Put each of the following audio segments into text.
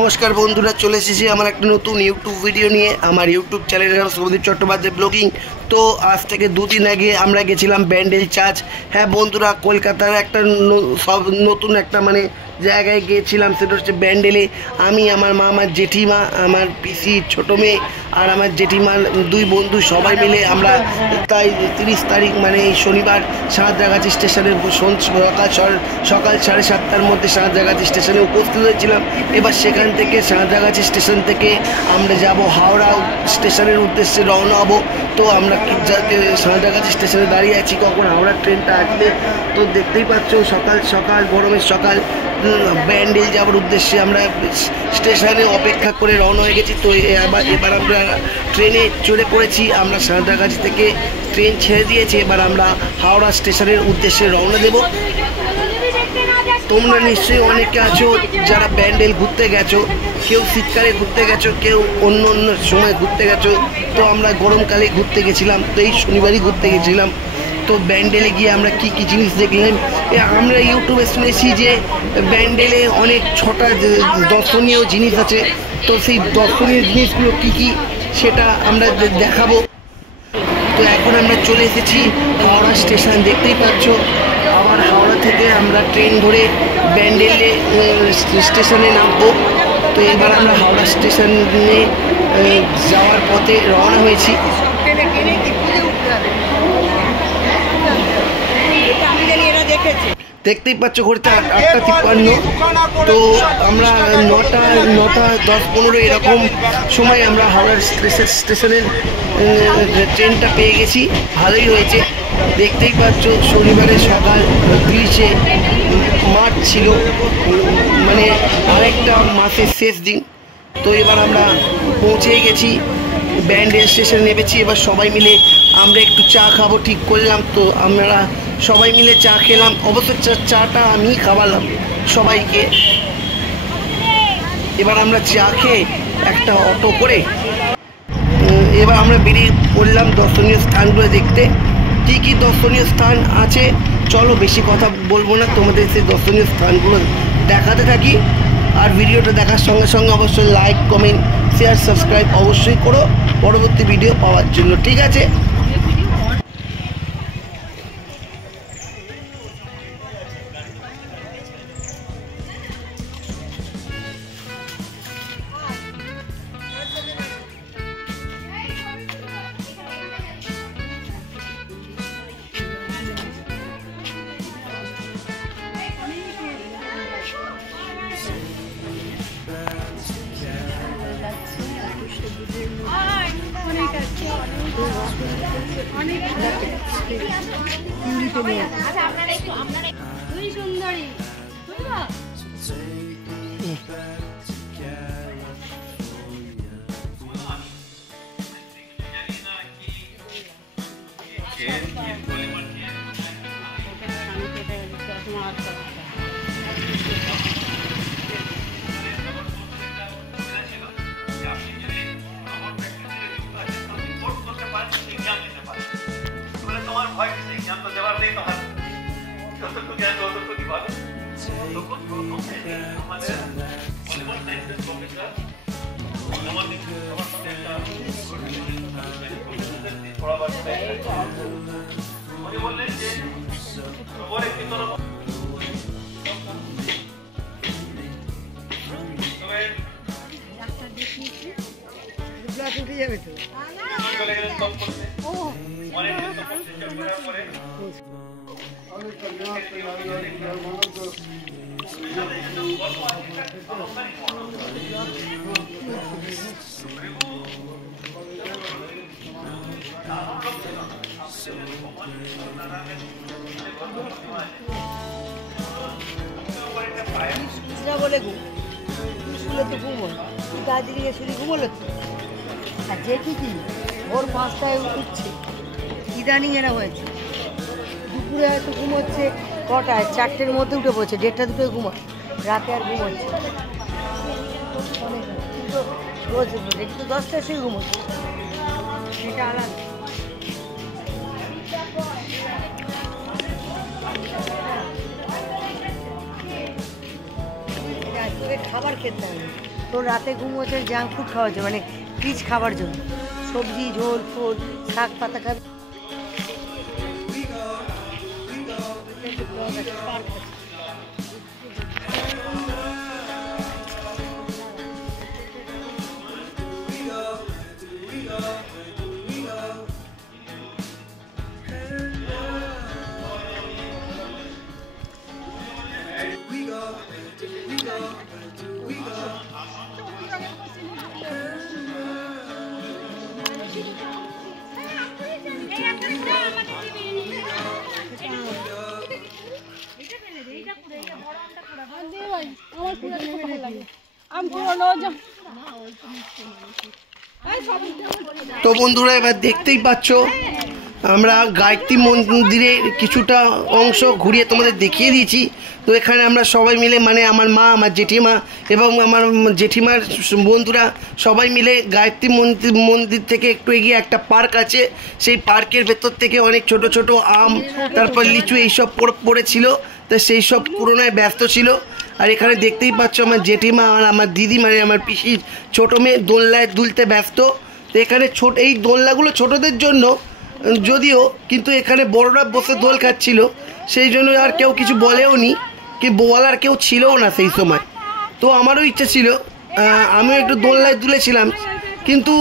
নমস্কার বন্ধুরা, চলে এসেছি আমার একটা নতুন ইউটিউব ভিডিও নিয়ে। আমার ইউটিউব চ্যানেলের নাম শুভদীপ চট্টোপাধ্যায় ব্লগিং। তো আজ থেকে দুদিন আগে আমরা গেছিলাম ব্যান্ডেল চার্চ। হ্যাঁ বন্ধুরা, কলকাতার একটা নতুন একটা জায়গায় গিয়েছিলাম, সেটা হচ্ছে ব্যান্ডেলে। আমি, আমার মা, আমার জেঠিমা, আমার পিসি ছোটো মেয়ে আর আমার জেঠিমার দুই বন্ধু সবাই মিলে আমরা তাই 30 তারিখ এই শনিবার সাঁতরাগাছি স্টেশনের সকাল 7:30টার মধ্যে সাঁতরাগাছি স্টেশনে উপস্থিত হয়েছিলাম। এবার সেখান থেকে সাঁতরাগাছি স্টেশন থেকে আমরা যাব হাওড়া স্টেশনের উদ্দেশ্যে রওনা হব। তো আমরা সাঁতরাগাছি স্টেশনে দাঁড়িয়ে আছি কখন হাওড়ার ট্রেনটা আসবে। তো দেখতেই পাচ্ছ সকাল সকাল গরমের সকাল ব্যান্ডেল যাওয়ার উদ্দেশ্যে আমরা স্টেশনে অপেক্ষা করে রওনা হয়ে গেছি। তো এবার আমরা ট্রেনে চড়ে পড়েছি। আমরা সাঁতরাগাছি থেকে ট্রেন ছেড়ে দিয়েছি, এবার আমরা হাওড়া স্টেশনের উদ্দেশ্যে রওনা দেব। তোমরা নিশ্চয়ই অনেকে আছো যারা ব্যান্ডেল ঘুরতে গেছো, কেউ শীতকালে ঘুরতে গেছো, কেউ অন্য অন্য সময় ঘুরতে গেছো। তো আমরা গরমকালে ঘুরতে গেছিলাম, তো এই শনিবারই ঘুরতে গেছিলাম। তো ব্যান্ডেলে গিয়ে আমরা কি কি জিনিস দেখলাম, আমরা ইউটিউবে শুনেছি যে ব্যান্ডেলে অনেক 6টা দর্শনীয় জিনিস আছে। তো সেই দর্শনীয় জিনিসগুলো কি কি সেটা আমরা দেখাবো। তো এখন আমরা চলে এসেছি হাওড়া স্টেশন, দেখতেই পাচ্ছ। আবার হাওড়া থেকে আমরা ট্রেন ধরে ব্যান্ডেলে স্টেশনে নামবো। তো এবার আমরা হাওড়া স্টেশনে যাওয়ার পথে রওনা হয়েছি। দেখতেই পাচ্ছ ঘড়িতে 8:53। তো আমরা 9:10-15 এরকম সময় আমরা হাওড়ার স্টেশনের ট্রেনটা পেয়ে গেছি। ভালোই হয়েছে। দেখতেই পাচ্ছ শনিবারের সকাল 30শে মার্চ ছিল, আরেকটা মাসের শেষ দিন। তো এবার আমরা পৌঁছে গেছি, ব্যান্ডেল স্টেশনে নেমেছি। এবার সবাই মিলে আমরা একটু চা খাবো ঠিক করলাম। তো আমরা সবাই মিলে চা খেলাম, অবশ্য চাটা আমি খাওয়ালাম সবাইকে। এবার আমরা চা খেয়ে একটা অটো করে এবার আমরা বেরিয়ে পড়লাম দর্শনীয় স্থানগুলো দেখতে। কী কী দর্শনীয় স্থান আছে চলো, বেশি কথা বলবো না, তোমাদের সেই দর্শনীয় স্থানগুলো দেখাতে থাকি। আর ভিডিওটা দেখার সঙ্গে সঙ্গে অবশ্যই লাইক, কমেন্ট, শেয়ার, সাবস্ক্রাইব অবশ্যই করো পরবর্তী ভিডিও পাওয়ার জন্য, ঠিক আছে? বলে ঘুম স্কুলে তো ঘুম হয়, দার্জিলিংয়ে শুধু ঘুমোলো তো। আর যে কি ভোর 5টায় উঠছে, ইদানিং এরা হয়েছে। দুপুরে হয়তো ঘুমোচ্ছে কটায়, 4টের মধ্যে উঠে পড়ছে, 1:30-2টায় ঘুমোয়, রাতে আর ঘুমোচ্ছে রোজ। দেখি তো 10টায় শুয়ে ঘুমোচ্ছে, সেটা আলাদা। খাবার খেতে হবে। তো রাতে ঘুম হচ্ছে জাঙ্ক ফুড খাওয়া হচ্ছে, মানে রিচ খাবার জন্য সবজি ঝোল ফোল শাক পাতা খাবে। তো বন্ধুরা এবার দেখতেই পাচ্ছ আমরা গায়ত্রী মন্দিরের কিছুটা অংশ ঘুরিয়ে তোমাদের দেখিয়ে দিয়েছি। তো এখানে আমরা সবাই মিলে, মানে আমার মা, আমার জেঠিমা এবং আমার জেঠিমার বন্ধুরা সবাই মিলে গায়ত্রী মন্দির থেকে একটু এগিয়ে একটা পার্ক আছে, সেই পার্কের ভেতর থেকে অনেক ছোট ছোট আম, তারপর লিচু এইসব পড়েছিল। তো সেই সব পুরোনায় ব্যস্ত ছিল। আর এখানে দেখতেই পাচ্ছ আমার জেঠিমা আর আমার দিদি, মানে আমার পিসির ছোটো মেয়ে দোলনায় দুলতে ব্যস্ত। তো এখানে এই দোলনাগুলো ছোটদের জন্য যদিও, কিন্তু এখানে বড়রা বসে দোল খাচ্ছিল, সেই জন্য আর কেউ কিছু বলেও নি, কি বলার কেউ ছিলও না সেই সময়। তো আমারও ইচ্ছা ছিল, আমিও একটু দোলনায় দুলেছিলাম, কিন্তু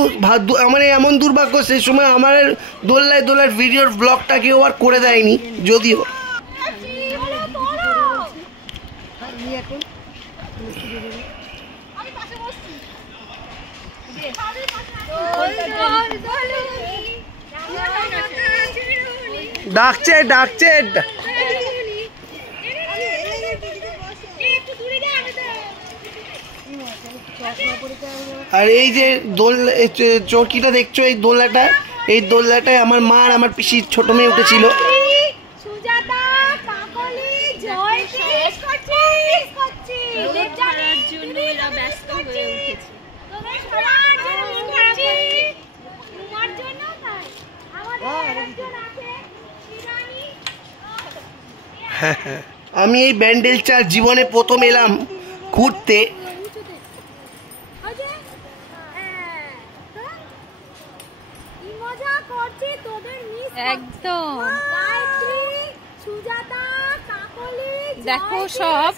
আমার এমন দুর্ভাগ্য সেই সময় আমার দোলনায় দোলার ভিডিওর ব্লগটা কেউ আর করে দেয়নি যদিও। ডাকছে ডাকছে আর এই যে চৌকিটা দেখছো, এই দোলনাটায় আমার মা আর আমার পিসির ছোট মেয়ে উঠেছিল। আমি এই ব্যান্ডেল চার্চ জীবনে প্রথম এলাম ঘুরতে। একদম দেখো, সব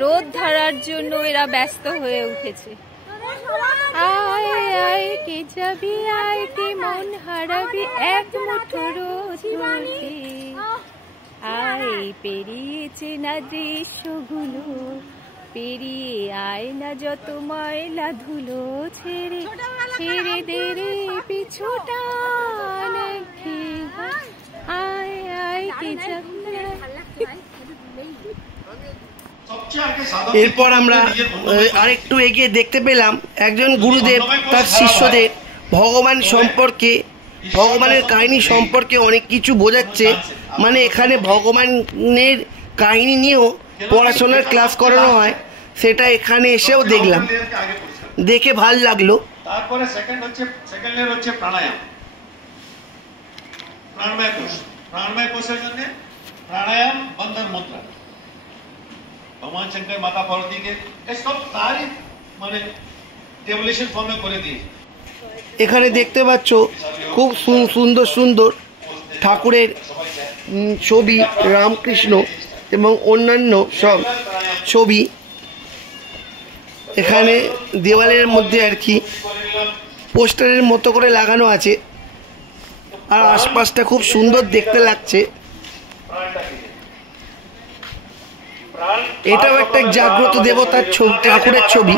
রোদ ধরার জন্য এরা ব্যস্ত হয়ে উঠেছে। আয় আয় কে যাবি, আয় কে মন হারাবি, এক মুঠো রোদ ধরতে আয়, পেরিয়েছে না দৃশ্যগুলো, পেরিয়ে আয় না যত ময়লা ধুলো, ছেড়ে ছেড়ে দে রে পিছুটা, আয় আয় কে যাবি। এরপর আমরা আরেকটু এগিয়ে দেখতে পেলাম একজন গুরুদেব তার শিষ্যদের ভগবানের কাহিনী সম্পর্কে অনেক কিছু বোঝাচ্ছে। মানে এখানে ভগবানের কাহিনী নিয়েও পড়াশোনার ক্লাস করানো হয়, সেটা এখানে এসেও দেখলাম, দেখে ভাল লাগলো। তারপরে সেকেন্ড লেয়ার হচ্ছে প্রাণায়াম। প্রাণময় কোষের জন্য প্রাণায়াম বন্ধন মুদ্রা, ভগবান শঙ্কর মাতা পার্বতীকে সব তারই মানে টেবুলেশন ফর্মে করে দিয়ে। এখানে দেখতে পাচ্ছ খুব সুন্দর সুন্দর ঠাকুরের ছবি, রামকৃষ্ণ এবং অন্যান্য সব ছবি এখানে দেওয়ালের মধ্যে আর কি পোস্টারের মতো করে লাগানো আছে। আর আশপাশটা খুব সুন্দর দেখতে লাগছে। এটাও একটা জাগ্রত দেবতার ঠাকুরের ছবি,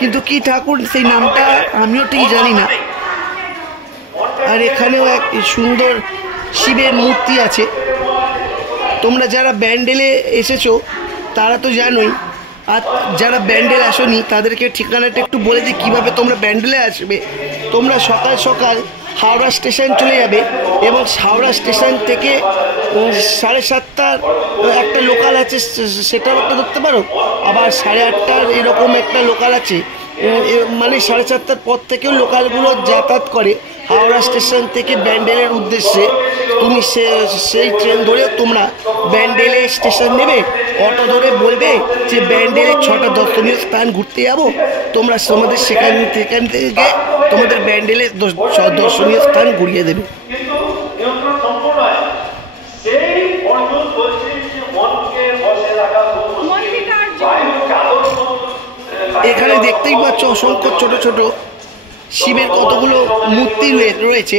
কিন্তু কি ঠাকুর সেই নামটা আমিও ঠিক জানি না। আর এখানেও এক সুন্দর শিবের মূর্তি আছে। তোমরা যারা ব্যান্ডেলে এসেছো তারা তো জানোই, আর যারা ব্যান্ডেল আসোনি তাদেরকে ঠিকানাটা একটু বলে দিই কীভাবে তোমরা ব্যান্ডেলে আসবে। তোমরা সকাল সকাল হাওড়া স্টেশন চলে যাবে এবং হাওড়া স্টেশন থেকে 7:30টার একটা লোকাল আছে, সেটাও একটা ধরতে পারো। আবার 8:30টার এরকম একটা লোকাল আছে, মানে 4:30টার পর থেকেও লোকালগুলো যাতায়াত করে হাওড়া স্টেশন থেকে ব্যান্ডেলের উদ্দেশ্যে তুমি সেই ট্রেন ধরে তোমরা ব্যান্ডেলে স্টেশন নেবে, অটো ধরে বলবে যে ব্যান্ডেলে 6টা দর্শনীয় স্থান ঘুরতে যাবো, তোমরা তোমাদের সেখান থেকে তোমাদের ব্যান্ডেলে দর্শনীয় স্থান ঘুরিয়ে দেবে। এখানে দেখতেই পাচ্ছ অসংখ্য ছোট ছোট শিবের কতগুলো মূর্তি রয়েছে।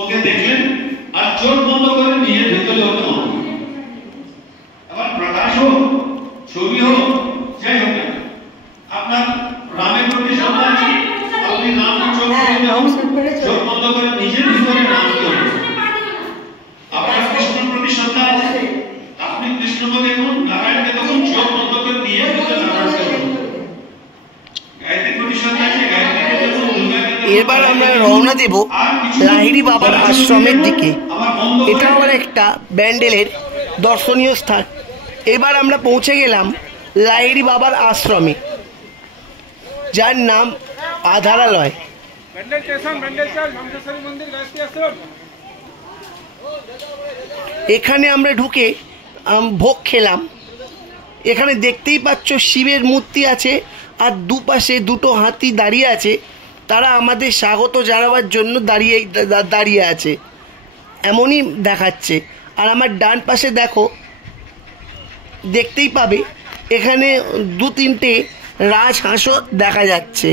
ওকে দেখলেন আর চোখ বন্ধ করে নিয়ে ভেতরে ওকে আবার প্রকাশ হোক, ছবি হোক, যাই হোক না, আপনার রামের প্রতি শ্রদ্ধা আছে, আপনি নামকে চোখ বন্ধ করে নিজের ভিতরে নামকে হবে। আপনার কৃষ্ণের প্রতি শ্রদ্ধা আছে, আপনি কৃষ্ণকে দেখুন, নারায়ণকে দেখুন, চোখ বন্ধ করে নিয়ে ভিতরে নারায়ণকে দেখুন। গায়ত্রীর প্রতি শ্রদ্ধা আছে, গায়ত্রীকে দেখুন, দুর্গাকে দেখুন। এবার আমরা রওনা দেব লাহিড়ী বাবার আশ্রমের দিকে। এটা আমার একটা ব্যান্ডেলের দর্শনীয় স্থান। এবার আমরা পৌঁছে গেলাম লাহিড়ী বাবার আশ্রমে, যার নাম আধারালয়। এখানে আমরা ঢুকে ভোগ খেলাম। এখানে দেখতেই পাচ্ছ শিবের মূর্তি আছে আর দুপাশে দুটো হাতি দাঁড়িয়ে আছে, তারা আমাদের স্বাগত জানাবার জন্য দাঁড়িয়ে আছে, এমনই দেখাচ্ছে। আর আমার ডান পাশে দেখো, দেখতেই পাবে এখানে 2-3টে রাজহাঁসও দেখা যাচ্ছে।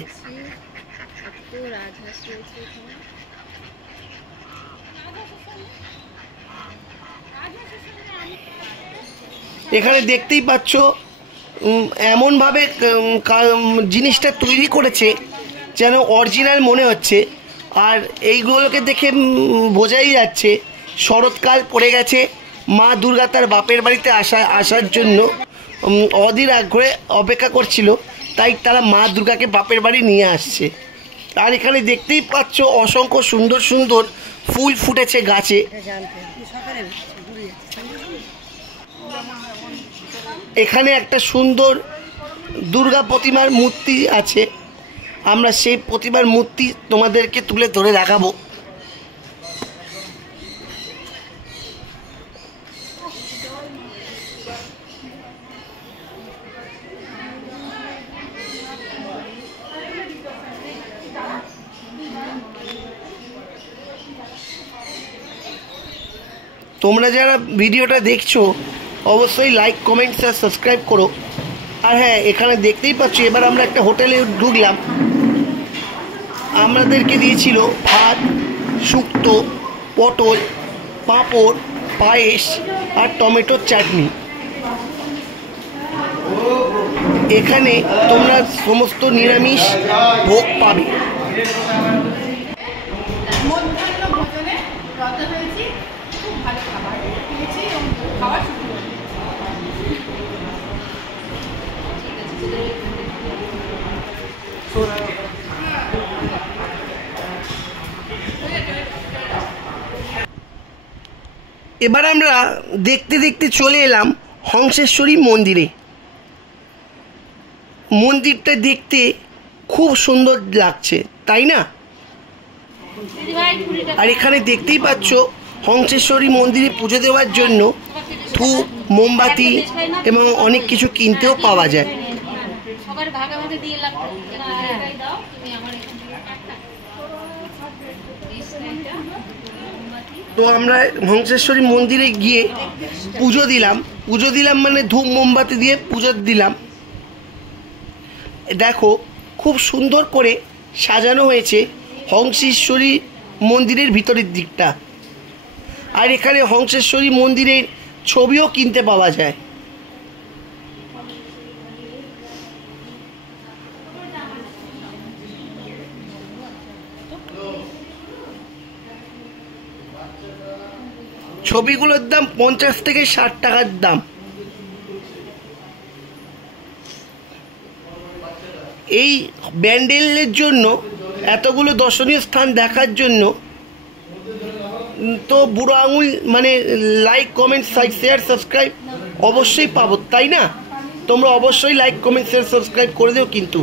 এখানে দেখতেই পাচ্ছ এমনভাবে জিনিসটা তৈরি করেছে যেন অরিজিনাল মনে হচ্ছে। আর এইগুলোকে দেখে বোঝাই যাচ্ছে শরৎকাল পড়ে গেছে, মা দুর্গা তার বাপের বাড়িতে আসার জন্য অধীর আগ্রহে অপেক্ষা করছিল, তাই তারা মা দুর্গাকে বাপের বাড়ি নিয়ে আসছে। আর এখানে দেখতেই পাচ্ছ অসংখ্য সুন্দর সুন্দর ফুল ফুটেছে গাছে। এখানে একটা সুন্দর দুর্গা প্রতিমার মূর্তি আছে, আমরা সেই প্রতিমার মূর্তি তোমাদেরকে তুলে ধরে দেখাবো। তোমরা যারা ভিডিওটা দেখছো অবশ্যই লাইক, কমেন্ট, শেয়ার, সাবস্ক্রাইব করো। আর হ্যাঁ, এখানে দেখতেই পাচ্ছ এবার আমরা একটা হোটেলে ঢুকলাম। আমাদেরকে দিয়েছিল ভাত, শুক্তো, পটল, পাঁপড়, পায়েস আর টমেটোর চাটনি। এখানে তোমরা সমস্ত নিরামিষ ভোগ পাবে। এবার আমরা দেখতে দেখতে চলে এলাম হংসেশ্বরী মন্দিরে। মন্দিরটা দেখতে খুব সুন্দর লাগছে, তাই না? আর এখানে দেখতেই পাচ্ছ হংসেশ্বরী মন্দিরে পুজো দেওয়ার জন্য ধূপ, মোমবাতি এবং অনেক কিছু কিনতেও পাওয়া যায়। তো আমরা হংসেশ্বরী মন্দিরে গিয়ে পুজো দিলাম মানে ধূপ মোমবাতি দিয়ে পুজো দিলাম। দেখো খুব সুন্দর করে সাজানো হয়েছে হংসেশ্বরী মন্দিরের ভিতরের দিকটা। আর এখানে হংসেশ্বরী মন্দিরের ছবিও কিনতে পাওয়া যায়। ছবিগুলোর দাম 50 থেকে 60 টাকার দাম। এই ব্যান্ডেলের জন্য এতগুলো দর্শনীয় স্থান দেখার জন্য তো বুড়ো আঙুল মানে লাইক কমেন্ট শেয়ার সাবস্ক্রাইব অবশ্যই পাবো, তাই না? তোমরা অবশ্যই লাইক কমেন্ট শেয়ার সাবস্ক্রাইব করে দিও কিন্তু।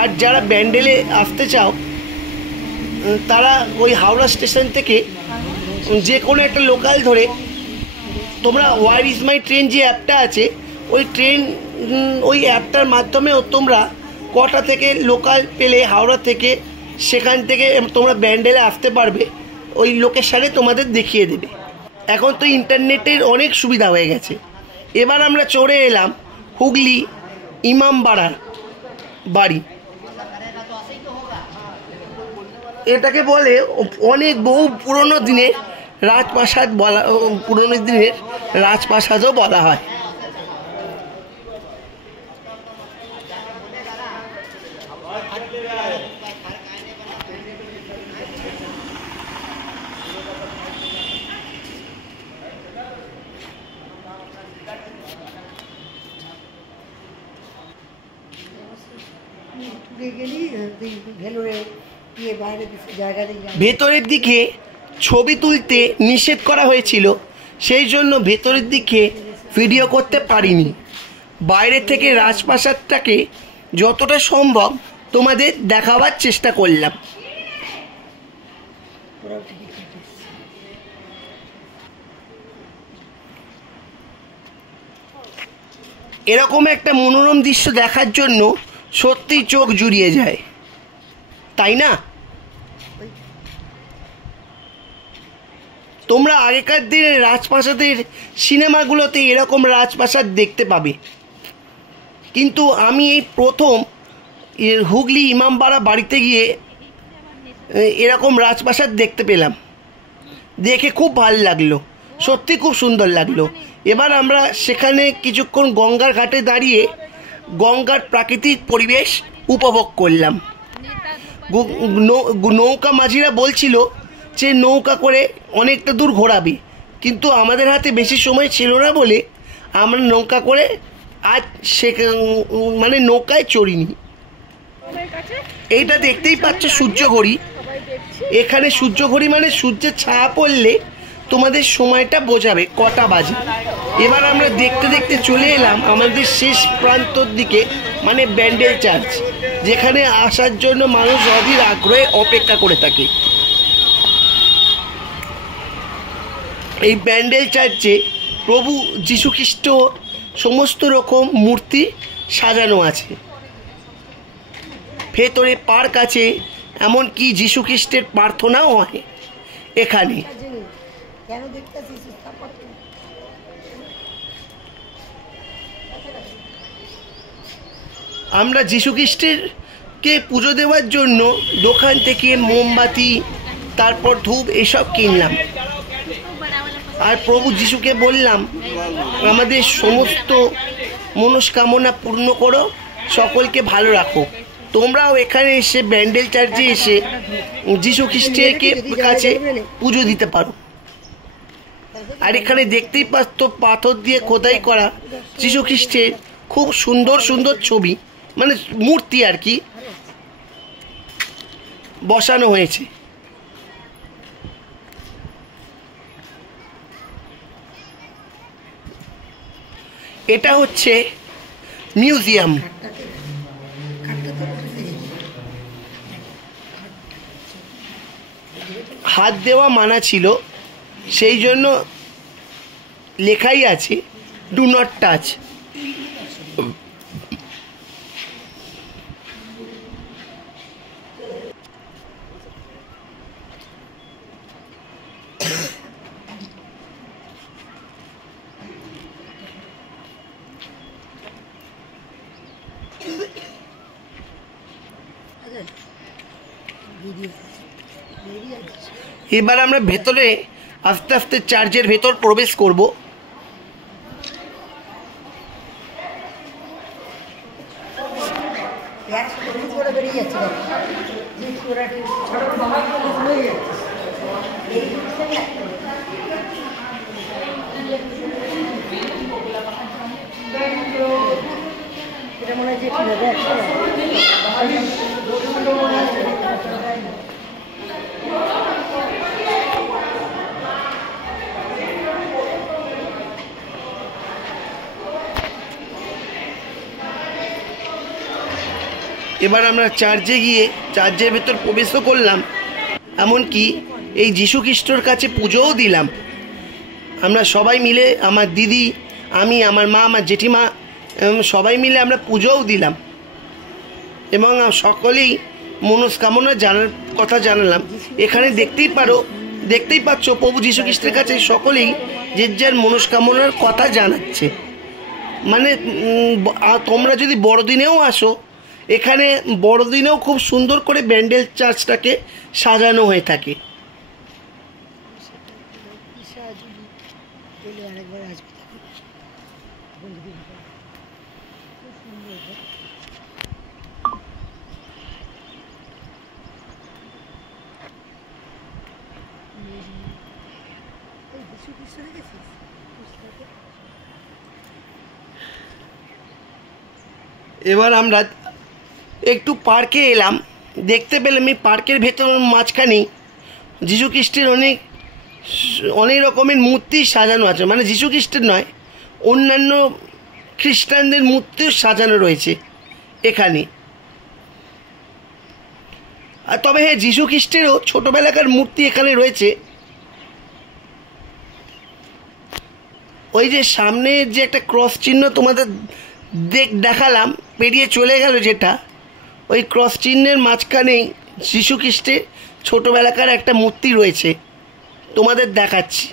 আর যারা ব্যান্ডেলে আসতে চাও তারা ওই হাওড়া স্টেশন থেকে যে কোনো একটা লোকাল ধরে তোমরা ওয়ার ইজ মাই ট্রেন যে অ্যাপটা আছে ওই অ্যাপটার মাধ্যমেও তোমরা কটা থেকে লোকাল পেলে হাওড়া থেকে সেখান থেকে তোমরা ব্যান্ডেলে আসতে পারবে, ওই লোকেশানে তোমাদের দেখিয়ে দেবে। এখন তো ইন্টারনেটের অনেক সুবিধা হয়ে গেছে। এবার আমরা চড়ে এলাম হুগলি ইমামবাড়ার বাড়ি। এটাকে বলে অনেক বহু পুরনো দিনের রাজপ্রাসাদও বলা হয়। ভেতরের দিকে ছবি তুলতে নিষেধ করা হয়েছিল, সেই জন্য ভেতরের দিকে ভিডিও করতে পারিনি। বাইরে থেকে রাজপ্রাসাদটাকে যতটা সম্ভব তোমাদের দেখাবার চেষ্টা করলাম। এরকম একটা মনোরম দৃশ্য দেখার জন্য সত্যি চোখ জুড়িয়ে যায়, তাই না? তোমরা আগেকার দিনের রাজপ্রাসাদের সিনেমাগুলোতে এরকম রাজপ্রাসাদ দেখতে পাবে, কিন্তু আমি এই প্রথম হুগলি ইমামবাড়া বাড়িতে গিয়ে এরকম রাজপ্রাসাদ দেখতে পেলাম। দেখে খুব ভালো লাগলো, সত্যি খুব সুন্দর লাগলো। এবার আমরা সেখানে কিছুক্ষণ গঙ্গার ঘাটে দাঁড়িয়ে গঙ্গার প্রাকৃতিক পরিবেশ উপভোগ করলাম। নৌকা মাঝিরা বলছিল যে নৌকা করে অনেকটা দূর ঘোরাবে, কিন্তু আমাদের হাতে বেশি সময় ছিল না বলে আমরা নৌকা করে আজ মানে নৌকায় চড়িনি। এইটা দেখতেই পাচ্ছ সূর্যঘড়ি। এখানে সূর্যঘড়ি মানে সূর্যের ছায়া পড়লে তোমাদের সময়টা বোঝাবে কটা বাজে। এবার আমরা দেখতে দেখতে চলে এলাম আমাদের শেষ প্রান্তর দিকে, মানে ব্যান্ডেল চার্চ, যেখানে আসার জন্য মানুষ অধীর আগ্রহে অপেক্ষা করে থাকে। এই ব্যান্ডেল চার্চে প্রভু যীশুখ্রিস্ট সমস্ত রকম মূর্তি সাজানো আছে। ভেতরে পার্ক আছে, এমনকি যীশুখ্রিস্টের প্রার্থনাও হয় এখানে। আমরা যীশুখ্রিস্টেরকে পুজো দেওয়ার জন্য দোকান থেকে মোমবাতি তারপর ধূপ এসব কিনলাম। আর প্রভু যিশুকে বললাম আমাদের সমস্ত মনস্কামনা পূর্ণ করো, সকলকে ভালো রাখো। তোমরাও এখানে এসে ব্যান্ডেল চার্চে এসে যীশুখ্রিস্টের কাছে পুজো দিতে পারো। আর এখানে দেখতেই পাচ্ছ পাথর দিয়ে খোদাই করা যীশুখ্রিস্টের খুব সুন্দর সুন্দর ছবি, মানে মূর্তি আর কি, বসানো হয়েছে। এটা হচ্ছে মিউজিয়াম। হাত দেওয়া মানা ছিল, সেই জন্য লেখাই আছে ডু নট টাচ। এবার আমরা ভেতরে আস্তে আস্তে চার্চের ভেতর প্রবেশ করব। এটা মনে হয় যে কি হবে একশো এবার আমরা চার্চে গিয়ে চার্চের ভেতর প্রবেশও করলাম, এমনকি এই যীশু খ্রিস্টর কাছে পুজোও দিলাম। আমরা সবাই মিলে, আমার দিদি, আমি, আমার মা, আমার জেঠিমা, সবাই মিলে আমরা পুজোও দিলাম এবং সকলেই মনস্কামনা জানার কথা জানালাম। এখানে দেখতেই পাচ্ছ প্রভু যীশু খ্রিস্টের কাছে সকলেই যে যার মনস্কামনার কথা জানাচ্ছে। মানে তোমরা যদি বড়দিনেও আসো, এখানে বড়দিনেও খুব সুন্দর করে ব্যান্ডেল চার্চটাকে সাজানো হয়ে থাকে। আরেকবার আসবে এবার আমরা একটু পার্কে এলাম, দেখতে পেলাম এই পার্কের ভেতর মাঝখানে যীশু খ্রিস্টের অনেক রকমের মূর্তি সাজানো আছে। মানে যীশু খ্রিস্টের নয়, অন্যান্য খ্রিস্টানদের মূর্তিও সাজানো রয়েছে এখানে। আর তবে হ্যাঁ, যীশু খ্রিস্টেরও ছোটোবেলাকার মূর্তি এখানে রয়েছে। ওই যে সামনে যে একটা ক্রস চিহ্ন তোমাদের দেখালাম, পেরিয়ে চলে গেল যেটা, ওই ক্রস চিহ্নের মাঝখানেই যীশু খ্রিস্টের ছোটোবেলাকার একটা মূর্তি রয়েছে, তোমাদের দেখাচ্ছি।